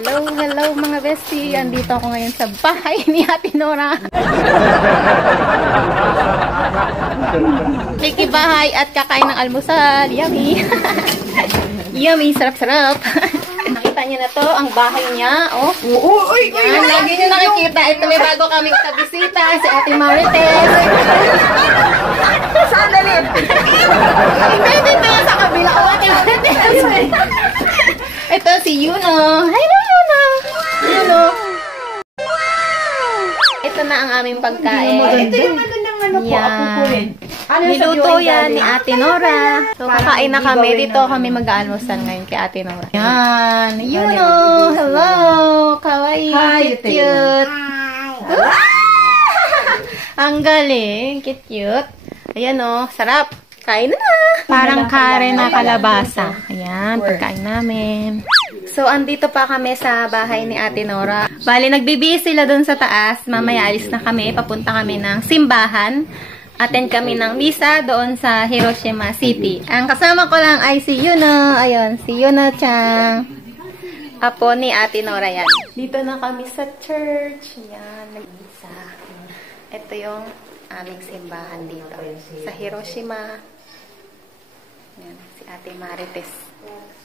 Hello mga bestie. Andito ako ngayon sa bahay ni Ate Nora. Kikibahay at kakain ng almusal. Yummy. Yummy, sarap-sarap. Nakita niyo na to, ang bahay niya. Oh. Yan, lagi niyo nakikita. Ito may bago kaming kabisita, si Ate Marites. Saan dalit? Hindi na sa kabila. Oh, Ate Marites. Ito si Yuno. Hello, Yuno. Yuno. Ito na ang aming pagkain. Ito yung magandang ano po, apupuhin. Niluto yan ni Ate Nora. So, kakain na kami. Dito kami mag-aalmusal ngayon kay Ate Nora. Yan. Yuno. Hello. Kawaii. Cute. Ang galing. Cute. Ayan o. Sarap. Kain na na. Parang kare na kalabasa. Ayan. Pagkain namin. So, andito pa kami sa bahay ni Ate Nora. Bali, nagbibihis sila dun sa taas. Mamaya alis na kami. Papunta kami ng simbahan. Attend kami ng misa doon sa Hiroshima City. Ang kasama ko lang ay si Yuno. Ayun, si Yuno-chan. Apo ni Ate Nora yan. Dito na kami sa church. Yan, nag-misa. Ito yung aming simbahan dito. Sa Hiroshima. Yan, si Ate Marites.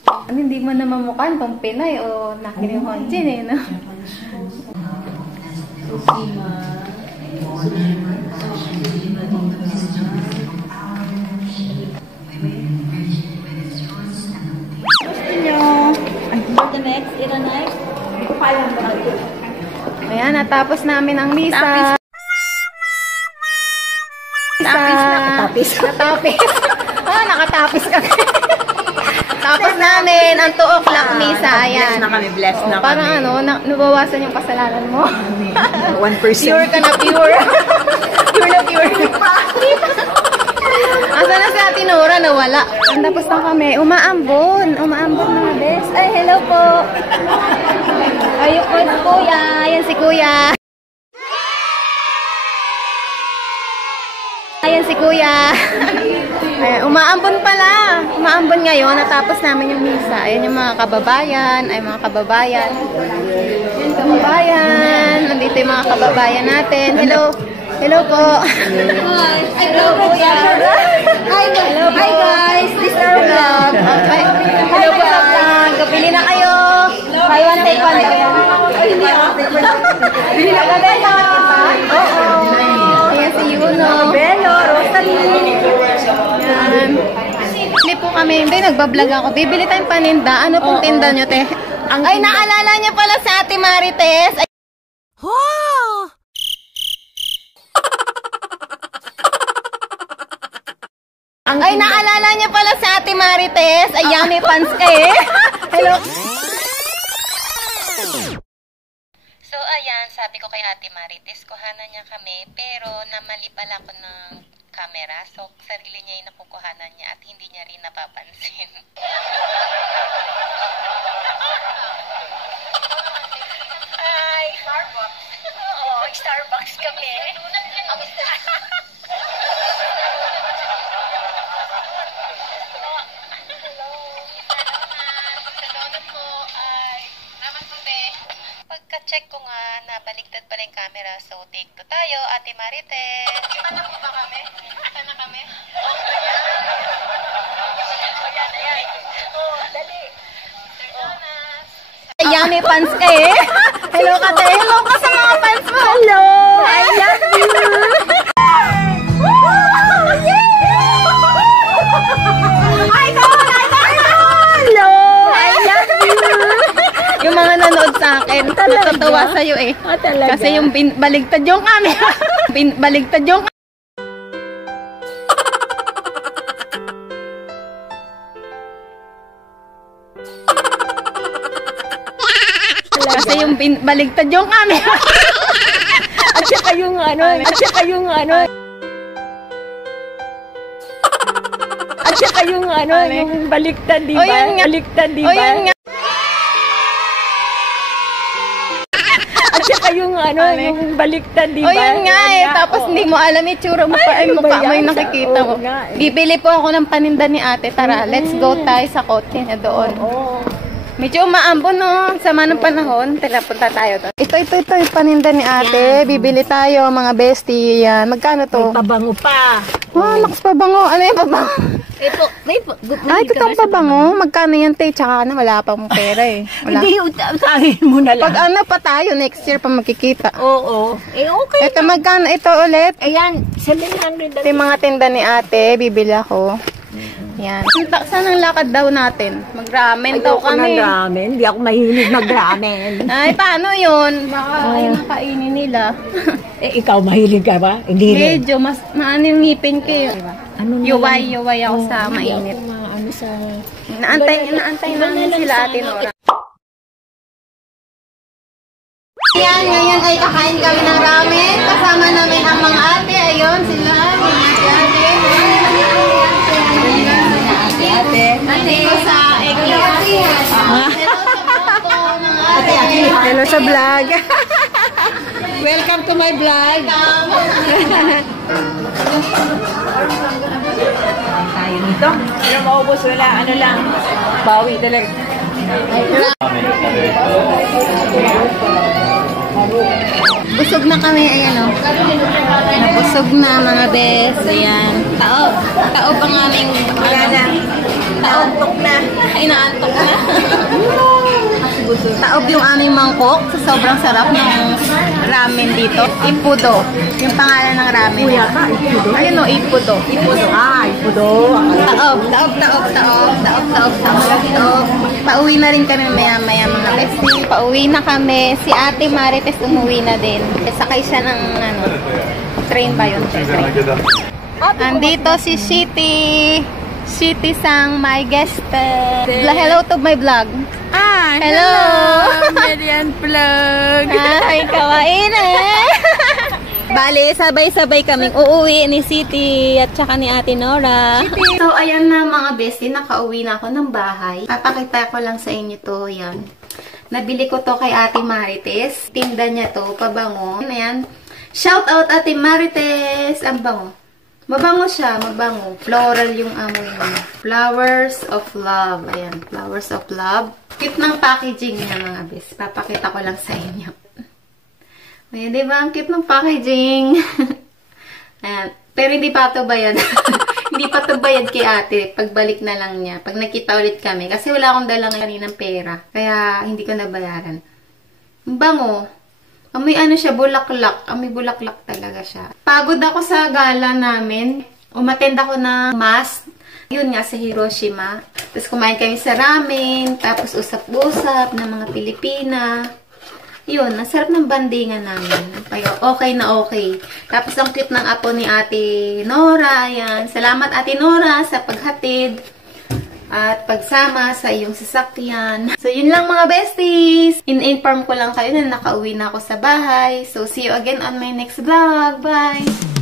Ano, hindi mo naman mukhaan kung Pinay o Nakiri Honjin eh, no? Ayan, natapos namin ang misa. Natapis. Nakatapis kami. Tapos namin, ang 2 o'clock misa. Ayan. Bless na kami. Parang ano, nabawasan yung kasalanan mo. 1%. Pure ka na pure. Pure na pure. Asa na si Ate Nora? Nawala. Tapos na kami. Umaambon mga bes. Ay, hello po. Ayun po si Kuya. Ayan si Kuya. Ayan si Kuya. Ayan, umaambon pala. Umaambon ngayon. Natapos namin yung misa. Ayan yung mga kababayan. Ay, mga kababayan. Ayan, kababayan. Nandito yung mga kababayan natin. Hello. Hello po. Hi. Hello Kuya. Hi guys. This is our vlog. Hello po sa vlog. Bili na kayo. Buy one take one. Bili na kayo. Oo. Ayan si Yuno. Bello, Rosalie. Yan. Bili po kami. Hindi, nagbablog ako. Bibili tayong paninda. Ano pong tinda nyo, te? Ay, naalala niya pala sa Ate Marites. Wow! Ay, naalala niya pala sa Ate Marites. Ay, yummy pants ka eh. Hello. So, ayan, sabi ko kay Ate Marites, kuhanan niya kami, pero namali pala ko ng camera. So, sarili niya yung nakukuhanan niya at hindi niya rin napapansin. Hi! Starbucks. Oo, Starbucks kami. Pagka-check ko nga, nabaligtad pala yung camera. So, take 2 tayo, Ate Marites. Ano po ba kami? Saan na kami? Ayan. Oh, dali. Yummy pants ka eh. Hello ka te. Hello ka sa mga pants mo. Hello. I love you. Yung mga nanood sa akin, natatawa sa'yo eh. Kasi yung baligtad yung camera. Baligtad yung Kasi yung baligtad yung camera. At saka yung ano. At saka yung baliktad, di ba? O yun nga. Baliktad, di ba? O yun nga. At saka yung yung baliktad, di ba? O yun nga eh. Tapos hindi mo alam itsura mo pa. Ay, mukha mo yung nakikita mo. Bibili po ako ng paninda ni ate. Tara, let's go tayo sa kotse niya doon. Medyo umaambon, no? Sama ng panahon. Tara, punta tayo doon. Ito, yung paninda ni ate. Bibili tayo, mga bestie. Yan. Magkano to? May pabango pa. Wow, lakas pabango. Ano yung pabango? Ay, totoong pabango. Magkano yan, te? Tsaka na, wala pa mong pera eh. Wala. Hindi, utahin mo na lang. Pag ano pa tayo, next year pa magkikita. Oo. Okay. Ito, magkano ito ulit? Ayan, 700. Ito yung mga tinda ni ate. Bibili ako. Yan. Saan ang lakad daw natin? Mag-ramen daw kami. Ramen. Hindi ako mahilig mag-ramen. Ay, paano yun? Baka ayun ang kainin nila. Ikaw mahilig ka ba? Hindi rin. Medyo, mas maano yung ngipin ko yun. Ano Yuway ako sa mainit. Ano sa... Naantay namin sila ate Nora. Yan, ngayon ay kakain kami ng ramen. Kasama namin ang mga ate. Ayun, sila. Ate ko sa Hello sa vlog. Welcome to my vlog. Tayo nito. Pero maubos wala. Ano lang. Bawi talaga. Busog na kami. Ayan o. Busog na mga bes. Ayan. Taob ang aming Taob na. Inaantok na. Taob yung aming mangkok sa sobrang sarap ng ramen dito. Ipudo. Yung pangalan ng ramen. Kuya ka, Ipudo? Ayun o, Ipudo. Ipudo. Ipudo. Taob. Pauwi na rin kami maya-maya mga bestie. Pauwi na kami. Si Ate Marites umuwi na din. Sakay siya ng train ba yun? Train. Andito si Shitty sang my guest. Hello to my vlog. Hello. Median vlog. Ay, kawain eh. Bale, sabay-sabay kaming uuwi ni City at saka ni Ate Nora. So, ayan na mga bestie. Nakauwi na ako ng bahay. Papakita ko lang sa inyo to. Yan. Nabili ko to kay Ate Marites. Tinda niya to. Pabango. Ayan. Shout out Ate Marites. Ang bango. Mabango siya, mabango. Floral yung amoy niya. Flowers of Love. Ayan, Flowers of Love. Cute ng packaging niya mga bes. Papakita ko lang sa inyo. Ayan, diba? Ang cute ng packaging. Ayan. Pero hindi pa ito bayad. Hindi pa ito bayad kay ate. Pagbalik na lang niya. Pag nakita ulit kami. Kasi wala akong dalang kaninang pera. Kaya hindi ko nabayaran. Bango. Amoy ano siya, bulaklak. Amoy bulaklak talaga siya. Pagod ako sa gala namin. Umattend ako ng mass. Yun nga, sa Hiroshima. Tapos kumain kami sa ramen. Tapos usap-usap ng mga Pilipina. Yun, ang sarap ng bandingan namin. Okay na okay. Tapos ang cute ng apo ni Ate Nora. Ayan. Salamat Ate Nora sa paghatid. At pagsama sa iyong sasakyan. So, yun lang mga besties. In-inform ko lang kayo na nakauwi na ako sa bahay. So, see you again on my next vlog. Bye!